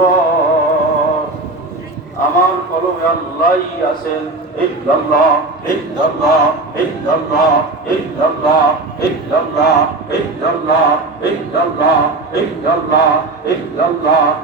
আল্লাহ। আমার কলমে আল্লাহ আছেন। ইল্লাল্লাহ ইল্লাল্লাহ ইল্লাল্লাহ ইল্লাল্লাহ ইল্লাল্লাহ ইল্লাল্লাহ ইল্লাল্লাহ ইল্লাল্লাহ ইল্লাল্লাহ।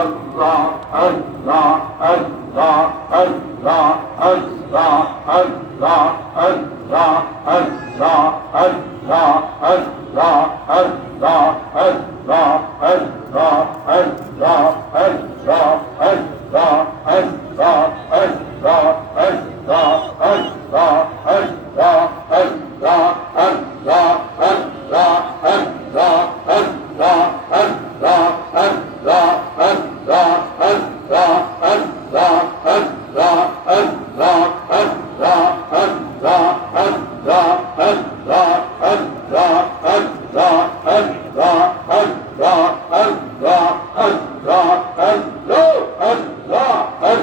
Allah Akbar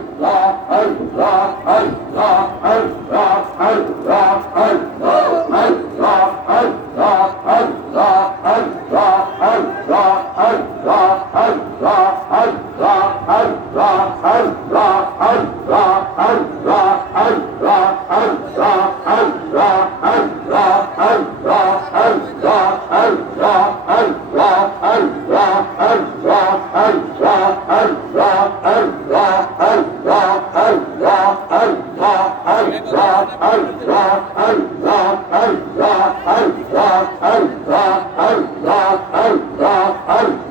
Oh!